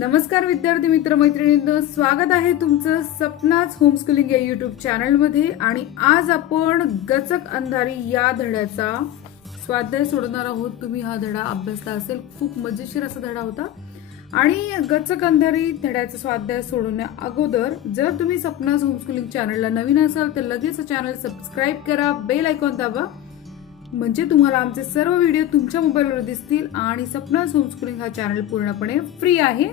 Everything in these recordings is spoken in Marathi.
नमस्कार विद्यार्थी मित्र मैत्रिणींनो, स्वागत आहे तुमचं सपनाच होमस्कूलिंग या युट्यूब चॅनलमध्ये। आणि आज आपण गचक अंधारी या धड्याचा स्वाध्याय सोडवणार आहोत। तुम्ही हा धडा अभ्यासला असेल, खूप मजेशीर असा धडा होता। आणि गचक अंधारी धड्याचा स्वाध्याय सोडवण्या अगोदर जर तुम्ही सपनाच होमस्कूलिंग चॅनलला नवीन असाल तर लगेच चॅनल सबस्क्राइब करा, बेल आयकॉन दाबा, म्हणजे तुम्हाला आमचे सर्व व्हिडिओ तुमच्या मोबाईलवर दिसतील। आणि सपनाच होमस्कूलिंग हा चॅनल पूर्णपणे फ्री आहे।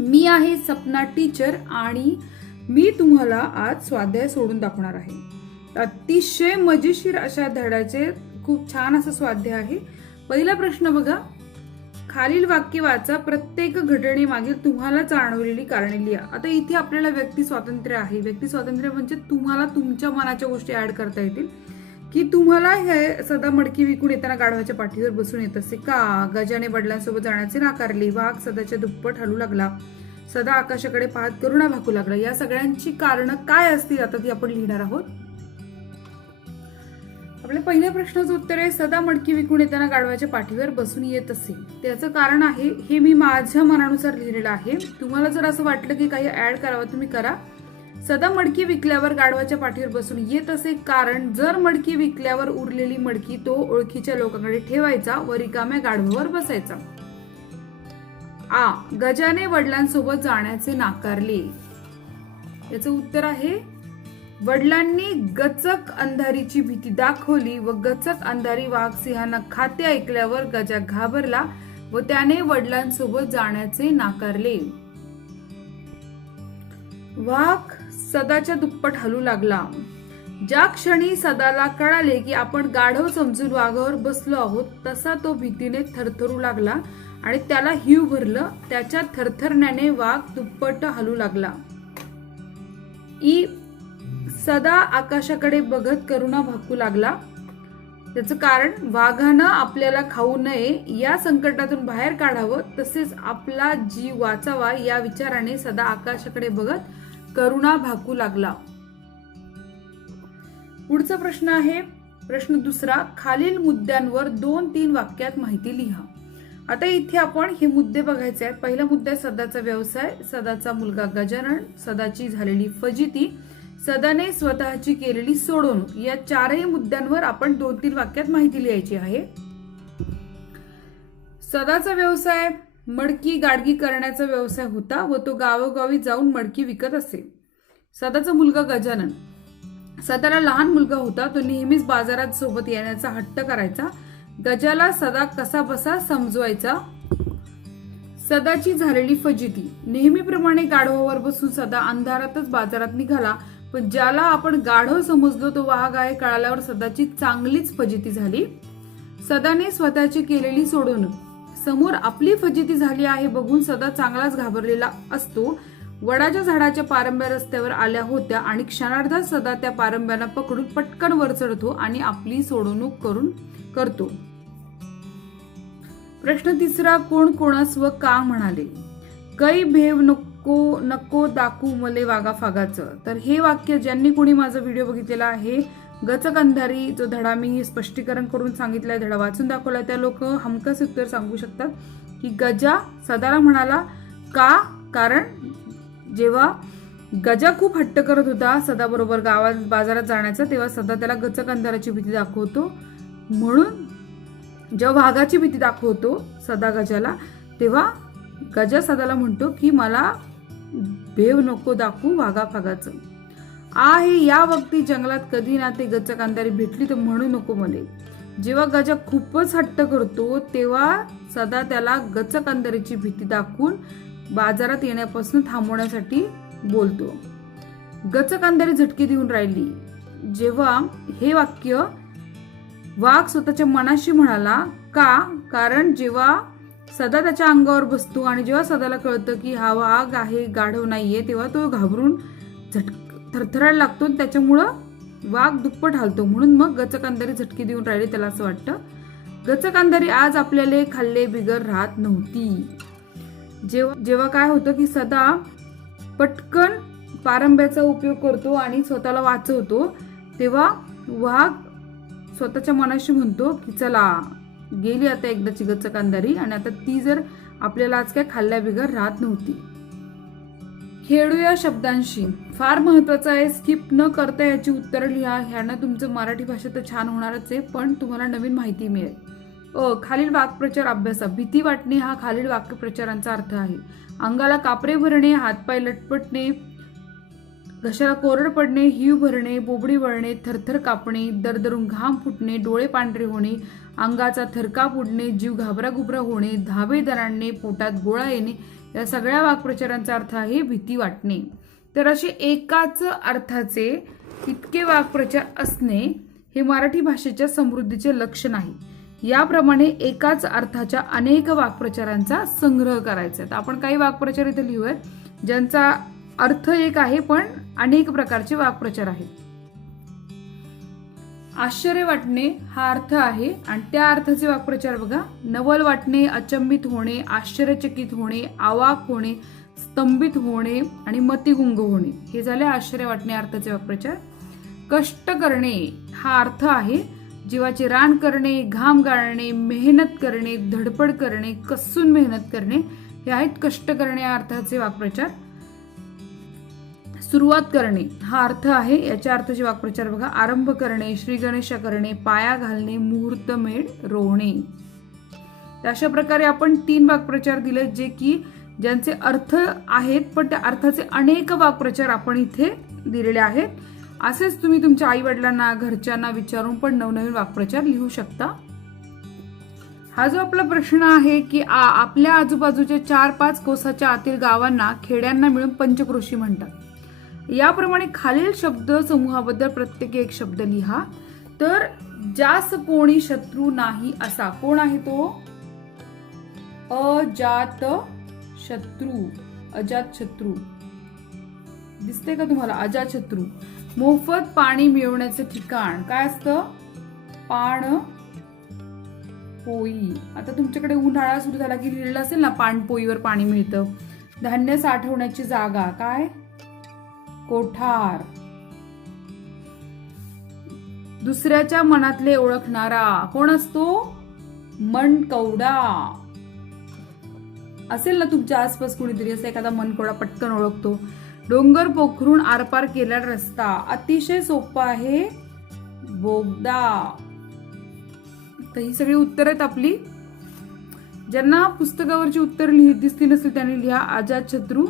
मी आहे सपना टीचर आणि मी तुम्हाला आज स्वाध्याय सोडून दाखवणार आहे। अतिशय मजेशीर अशा धड्याचे खूप छान असं स्वाध्याय आहे। पहिला प्रश्न बघा, खालील वाक्य वाचा, प्रत्येक घटनेमागील तुम्हाला जाणवलेली कारणे लिहा। आता इथे आपल्याला व्यक्ती स्वातंत्र्य आहे। व्यक्ती स्वातंत्र्य म्हणजे तुम्हाला तुमच्या मनाच्या गोष्टी ऍड करता येतील की तुम्हाला हे सदा मडकी विकून येताना गाढवाच्या पाठीवर बसून येत असे का? गजाने वडिलांसोबत जाण्याचे नाकारले, वाघ सदाच्या दुप्पट हलू लागला, सदा आकाशाकडे पाहत करुणा भाकू लागला। या सगळ्यांची कारण काय असतील आता ती आपण लिहिणार आहोत। आपल्या पहिल्या प्रश्नाचं उत्तर आहे, सदा मडकी विकून येताना गाढवाच्या पाठीवर बसून येत असे। त्याचं कारण आहे, हे मी माझ्या मनानुसार लिहिलेलं आहे। तुम्हाला जर असं वाटलं की काही ऍड करावं तुम्ही करा। सदा मडकी विकल्यावर गाढवाच्या पाठीवर बसून येत असे कारण जर मडकी विकल्यावर उरलेली मडकी तो ओळखीच्या लोकांकडे ठेवायचा व रिकाम्या गाढवावर बसायचा। गजाने वडिलांसोबत जाण्याचे नाकारले। याचं उत्तर आहे, वडिलांनी गचक अंधारीची भीती दाखवली व गचक अंधारी वाघ सिंहांना खाते ऐकल्यावर गजा घाबरला व त्याने वडिलांसोबत जाण्याचे नाकारले। वाघ सदाच्या दुप्पट हलू लागला। ज्या क्षणी सदाला कळाले की आपण गाढव समजून वाघावर बसलो आहोत तसा तो भीतीने थरथरू लागला आणि त्याला हिव भरलं। त्याच्या थरथरण्याने वाघ दुप्पट हलू लागला। सदा आकाशाकडे बघत करुणा भाकू लागला। त्याचं कारण, वाघानं आपल्याला खाऊ नये या संकटातून बाहेर काढावं तसेच आपला जीव वाचावा या विचाराने सदा आकाशाकडे बघत करुणा भाकू लागला। पुढचा प्रश्न आहे प्रश्न दुसरा, खालील मुद्द्यांवर 2-3 वाक्यात माहिती लिहा। आता इथे आपण हे मुद्दे बघायचे आहेत। पहिला मुद्दा आहे सदाचा व्यवसाय, सदाचा मुलगा गजानन, सदाची झालेली फजिती, सदाने स्वतःची केलेली सोडवणूक। या चारही मुद्द्यांवर आपण 2-3 वाक्यात माहिती लिहायची आहे। सदाचा व्यवसाय, मडकी गाडगी करण्याचा व्यवसाय होता व तो गावोगावी जाऊन मडकी विकत असे। सदाचा मुलगा गजानन, सदाला लहान मुलगा होता, तो नेहमीच बाजारात सोबत येण्याचा हट्ट करायचा। गजाला सदा कसा बसा समजवायचा। सदाची झालेली फजिती, नेहमीप्रमाणे गाढवावर बसून सदा अंधारातच बाजारात निघाला, पण ज्याला आपण गाढव समजलो तो वाघ आहे कळाल्यावर सदाची चांगलीच फजिती झाली। सदाने स्वतःची केलेली सोडवणूक, समोर आपली फजिती झाली आहे बघून सदा चांगलाच घाबरलेला असतो। वडाच्या झाडाच्या पारंब्या रस्त्यावर आल्या होत्या आणि क्षणार्धात सदा त्या पारंब्यांना पकडून पटकन वर चढतो आणि आपली सोडवणूक करतो। प्रश्न तिसरा, कोण कोणास व का म्हणाले? कै भेव नको नको दाखवू मले वागा फागाचं। तर हे वाक्य ज्यांनी कोणी माझा व्हिडिओ बघितलेला आहे, गचक अंधारी जो धडा मी स्पष्टीकरण करून सांगितलाय, धडा वाचून दाखवलाय, त्या लोक हमखास उत्तर सांगू शकतात की गजा सदाला म्हणाला का? कारण जेव्हा गजा खूप हट्ट करत होता सदा बरोबर गावात बाजारात जाण्याचा, तेव्हा सदा त्याला गचक अंधाराची भीती दाखवतो। म्हणून जेव्हा वाघाची भीती दाखवतो सदा गजाला, तेव्हा गजा सदाला म्हणतो की मला भेव नको दाखवू वाघा फागाचं। आहे या वक्ती जंगलात कधी ना ते गचक अंधारी भेटली तर म्हणू नको मले। जेव्हा गजा खूपच हट्ट करतो तेव्हा सदा त्याला गचक अंधारीची भीती दाखवून बाजारात येण्यापासून थांबवण्यासाठी बोलतो। गचक अंधारी झटके देऊन राहिली। जेव्हा हे वाक्य वाघ स्वतःच्या मनाशी म्हणाला का? कारण जेव्हा सदा त्याच्या अंगावर बसतो आणि जेव्हा सदाला कळतं की हा वाघ आहे गाढव नाहीये, तेव्हा तो घाबरून थरथरायला लागतो, त्याच्यामुळं वाघ दुप्पट हालतो। म्हणून मग गचक अंधारी झटके देऊन राहिले, त्याला असं वाटतं। गचक अंधारी आज आपल्याला खाल्ले बिगर राहत नव्हती। जेव्हा काय होतं की सदा पटकन पारंब्याचा उपयोग करतो आणि स्वतःला वाचवतो, तेव्हा वाघ स्वतःच्या मनाशी म्हणतो की चला गेली आता एकदाची गचक अंधारी आणि आता ती जर आपल्याला आज काय खाल्ल्या बिगर राहत नव्हती. खेळूया शब्दांशी. फार महत्वाचं आहे, स्किप न करता याची उत्तरं लिहा. ह्यानं तुमचं मराठी भाषा तर छान होणारच आहे, पण तुम्हाला नवीन माहिती मिळेल. खालील वाक्प्रचार अभ्यासा. भीती वाटणे हा खालील वाक्प्रचारांचा अर्थ आहे. अंगाला कापरे भरणे, हातपाय लटपटणे, घशाला कोरड पडणे, हिव भरणे, बोबडी वळणे, थरथर कापणे, दरदरून घाम फुटणे, डोळे पांढरे होणे, अंगाचा थरकाप उडणे, जीव घाबराघुबरा होणे, धाबे दराणणे, पोटात गोळा येणे, या सगळ्या वाक्प्रचारांचा अर्थ आहे भीती वाटणे. तर असे एकाच अर्थाचे इतके वाक्प्रचार असणे हे मराठी भाषेच्या समृद्धीचे लक्षण आहे. याप्रमाणे एकाच अर्थाच्या अनेक वाक्प्रचारांचा संग्रह करायचा. तर आपण काही वाक्प्रचार इथे लिहूयात ज्यांचा अर्थ एक आहे पण अनेक प्रकारचे वाक्प्रचार आहेत. आश्चर्य वाटणे हा अर्थ आहे आणि त्या अर्थाचे वाक्प्रचार बघा. नवल वाटणे, अचंबित होणे, आश्चर्यचकित होणे, अवाक होणे, स्तंभित होणे आणि मतिगुंग होणे, हे झाले आश्चर्य वाटणे अर्थाचे वाक्प्रचार. कष्ट करणे हा अर्थ आहे. जीवाचे रान करणे, घाम गाळणे, मेहनत करणे, धडपड करणे, कसून मेहनत करणे, हे आहेत कष्ट करणे या अर्थाचे वाक्प्रचार. सुरुवात करणे हा अर्थ आहे. याच्या अर्थाचे वाक्प्रचार बघा. आरंभ करणे, श्री गणेश करणे, पाया घालणे, मुहूर्तमेढ रोवणे. अशा प्रकारे आपण 3 वाक्प्रचार दिले जे की ज्यांचे अर्थ आहेत पण त्या अर्थाचे अनेक वाक्प्रचार आपण इथे दिलेले आहेत. असेच तुम्ही तुमच्या आई वडिलांना घरच्यांना विचारून पण नवनवीन वाक्प्रचार लिहू शकता. हा जो आपला प्रश्न आहे की आपल्या आजूबाजूच्या 4-5 कोसाच्या आतील गावांना, खेड्यांना मिळून पंचक्रोशी म्हणतात. याप्रमाणे खालील शब्द समूहाबद्दल प्रत्येकी एक शब्द लिहा. तर जास कोणी शत्रू नाही असा, कोण आहे तो? अजात शत्रू. अजात शत्रू दिसते का तुम्हाला? अजात शत्रू. मोफत पाणी मिळवण्याचे ठिकाण काय असतं? पाणपोई. आता तुमच्याकडे उन्हाळा सुरू झाला की लिहिलेलं असेल ना, पाणपोईवर पाणी मिळतं. धान्य साठवण्याची जागा काय? कोठार. दुसऱ्याच्या मनातले ओळखणारा कोण असतो? मनकवडा. असेल ना तुमच्या आसपास कुणीतरी असं एखादा मनकवडा पटकन ओळखतो. डोंगर पोखरून आरपार केलेला रस्ता अतिशय सोपा आहे. बोगदा. तर ही सगळी उत्तर आहेत आपली. ज्यांना पुस्तकावरची उत्तर दिसती नसतील त्यांनी लिहा अजात शत्रू,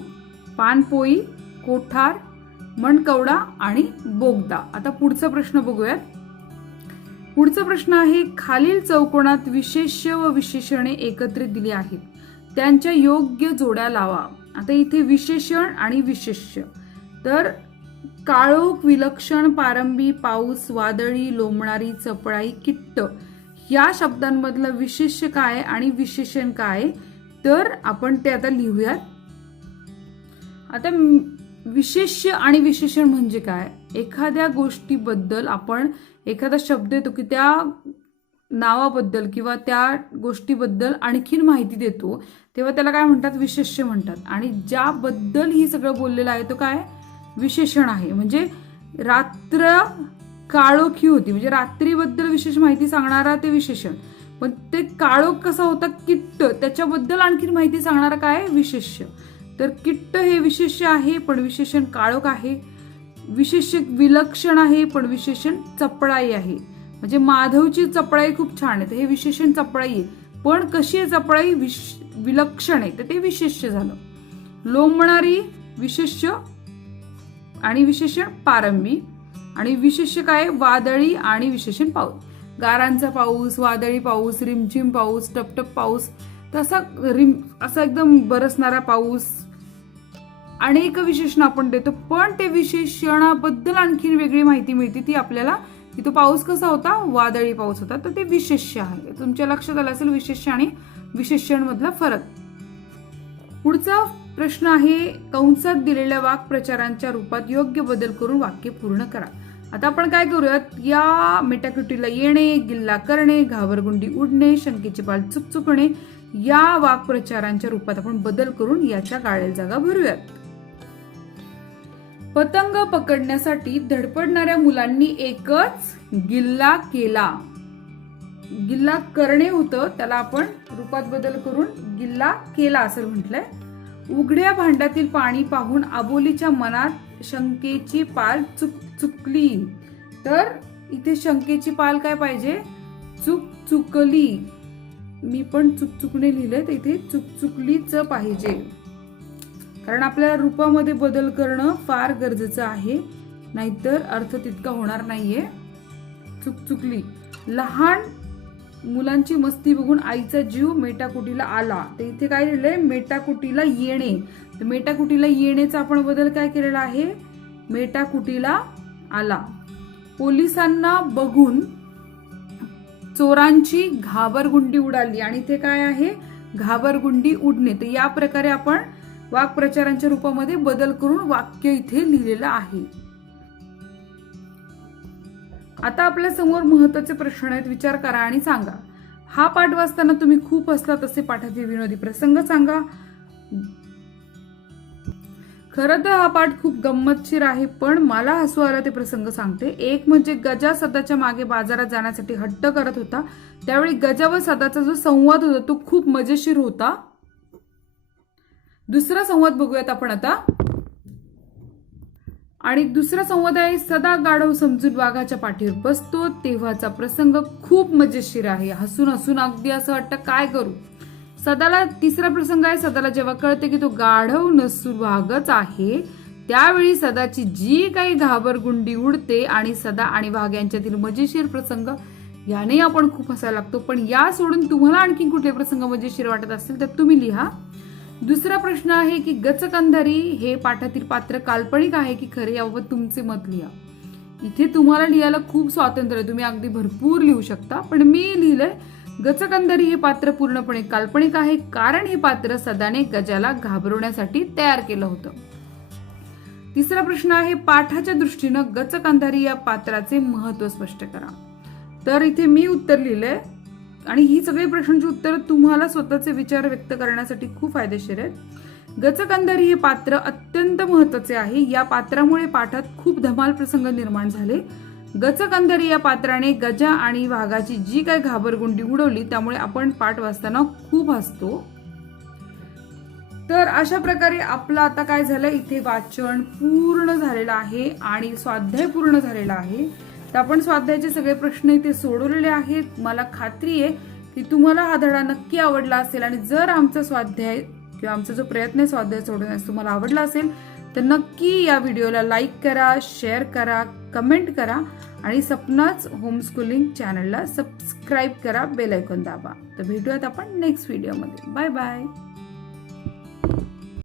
पाणपोई, कोठार, मनकवडा आणि बोगदा. आता पुढचा प्रश्न बघूयात. पुढचा प्रश्न आहे खालील चौकोनात विशेष्य व विशेषणे एकत्रित दिली आहेत, त्यांच्या योग्य जोड्या लावा. आता इथे विशेषण आणि विशेष्य. तर काळोख, विलक्षण, पारंबी, पाऊस, वादळी, लोंबणारी, चपळाई, किट्ट या शब्दांमधलं विशेष्य काय आणि विशेषण काय, तर आपण ते आता लिहूयात. आता विशेष्य आणि विशेषण म्हणजे काय? एखाद्या गोष्टीबद्दल आपण एखादा शब्द येतो की त्या नावाबद्दल किंवा त्या गोष्टीबद्दल आणखीन माहिती देतो तेव्हा त्याला काय म्हणतात? विशेष्य म्हणतात. आणि ज्याबद्दल ही सगळं बोललेलं आहे तो काय? विशेषण आहे. म्हणजे रात्र काळोखी होती म्हणजे रात्रीबद्दल विशेष माहिती सांगणारा ते विशेषण. पण ते काळोख कसा होता? किट्ट, त्याच्याबद्दल आणखीन माहिती सांगणारा काय? विशेष्य. तर किट्ट हे विशेष्य आहे पण विशेषण काळोख आहे. विशेष्य विलक्षण आहे पण विशेषण चपळाई आहे. म्हणजे माधवची चपळाई खूप छान आहे तर हे विशेषण चपळाई आहे. पण कशी आहे चपळाई? विलक्षण आहे तर ते विशेष्य झालं. लोंबणारी विशेष्य आणि विशेषण पारंबी. आणि विशेष्य काय? वादळी आणि विशेषण पाऊस. गारांचा पाऊस, वादळी पाऊस, रिमझिम पाऊस, टपटप पाऊस, तसा असा एकदम बरसणारा पाऊस, अनेक विशेषण आपण देतो. पण ते विशेषणाबद्दल आणखीन वेगळी माहिती मिळते ती आपल्याला की तो पाऊस कसा होता? वादळी पाऊस होता. तर ते विशेष्य आहे. तुमच्या लक्षात आलं असेल विशेष्य आणि विशेषण मधला फरक. पुढचा प्रश्न आहे कंसात दिलेल्या वाक्प्रचारांच्या रूपात योग्य बदल करून वाक्य पूर्ण करा. आता आपण काय करूयात? या मेटाक्युटीला येणे, गिल्ला करणे, घाबरगुंडी उडणे, शंकेची पाल चुकचुकणे या वाक्प्रचारांच्या रूपात आपण बदल करून याच्या गाळ्या जागा भरूयात. पतंग पकडण्यासाठी धडपडणाऱ्या मुलांनी एकच गिल्ला केला. गिल्ला करणे होतं, त्याला आपण रूपात बदल करून गिल्ला केला असं म्हटलंय. उघड्या भांड्यातील पाणी पाहून अबोलीच्या मनात शंकेची पाल चुकली. तर इथे शंकेची पाल काय पाहिजे, चुकली. मी पण चुकणे लिहिले, तर इथे चुकलीच पाहिजे, कारण आपल्याला रूपामध्ये बदल करणं फार गरजेचं आहे, नाहीतर अर्थ तितका होणार नाहीये. चुकली. लहान मुलांची मस्ती बघून आईचा जीव मेटाकुटीला आला. तर इथे काय लिहिलंय, मेटाकुटीला येणे. तर मेटाकुटीला येण्याचा आपण बदल काय केलेला आहे, मेटाकुटीला आला. पोलिसांना बघून चोरांची घाबरगुंडी उडाली. आणि ते काय आहे, घाबरगुंडी उडणे. तर या प्रकारे आपण वाक्प्रचारांच्या रूपामध्ये बदल करून वाक्य इथे लिहिलेलं आहे. आता आपल्या समोर महत्त्वाचे प्रश्न आहेत, विचार करा आणि सांगा. हा पाठ वाचताना तुम्ही खूप हसलात असे पाठातील विनोदी प्रसंग सांगा. खरं तर हा पाठ खूप गंमतशीर आहे, पण मला हसू आलं ते प्रसंग सांगते. एक म्हणजे गजा सदाच्या मागे बाजारात जाण्यासाठी हट्ट करत होता. त्यावेळी गजा व सदाचा जो संवाद होता तो खूप मजेशीर होता. दुसरा संवाद बघूयात आपण आता. आणि दुसरा संवाद आहे, सदा गाढव समजून वाघाच्या पाठीवर बसतो तेव्हाचा प्रसंग खूप मजेशीर आहे. हसून हसून अगदी असं वाटतं काय करू. सदाला तिसरा प्रसंग आहे, सदाला जेव्हा कळते की तो गाढव नसून वाघच आहे, त्यावेळी सदाची जी काही घाबरगुंडी उडते. आणि सदा आणि वाघ यांच्यातील मजेशीर प्रसंग याने आपण खूप हसायला लागतो. पण या सोडून तुम्हाला आणखी कुठले प्रसंग मजेशीर वाटत असतील तर तुम्ही लिहा. दुसरा प्रश्न आहे की गचकंधारी हे पाठातील पात्र काल्पनिक आहे की खरे, याबाबत तुमचे मत लिहा. इथे तुम्हाला लिहायला खूप स्वातंत्र्य आहे, तुम्ही अगदी भरपूर लिहू शकता, पण मी लिहिलंय गचकंधारी हे पात्र पूर्णपणे काल्पनिक आहे, कारण हे पात्र सदाने गजाला घाबरवण्यासाठी तयार केलं होतं. तिसरा प्रश्न आहे, पाठाच्या दृष्टीनं गचकंधारी या पात्राचे महत्व स्पष्ट करा. तर इथे मी उत्तर लिहिलंय, आणि ही सगळी प्रश्नांची उत्तरं तुम्हाला स्वतःचे विचार व्यक्त करण्यासाठी खूप फायदेशीर आहेत. गचकंधारी हे पात्र अत्यंत महत्वाचे आहे. या पात्रामुळे पाठात खूप धमाल प्रसंग निर्माण झाले. गचकंधारी या पात्राने गजा आणि वाघाची जी काही घाबरगुंडी उडवली, त्यामुळे आपण पाठ वाचताना खूप हसतो. तर अशा प्रकारे आपलं आता काय झालं, इथे वाचन पूर्ण झालेलं आहे आणि स्वाध्याय पूर्ण झालेला आहे. तर आपण स्वाध्यायाचे सगळे प्रश्न इथे सोडवलेले आहेत. मला खात्री आहे की तुम्हाला हा धडा नक्की आवडला असेल, आणि जर आमचा स्वाध्याय किंवा आमचा जो प्रयत्न आहे स्वाध्याय सोडवण्याचा तुम्हाला आवडला असेल तर नक्की या व्हिडिओला लाईक करा, शेअर करा, कमेंट करा, आणि सपनाच होमस्कूलिंग चॅनलला सबस्क्राईब करा, बेल आयकॉन दाबा. तर भेटूयात आपण नेक्स्ट व्हिडिओमध्ये. Bye bye.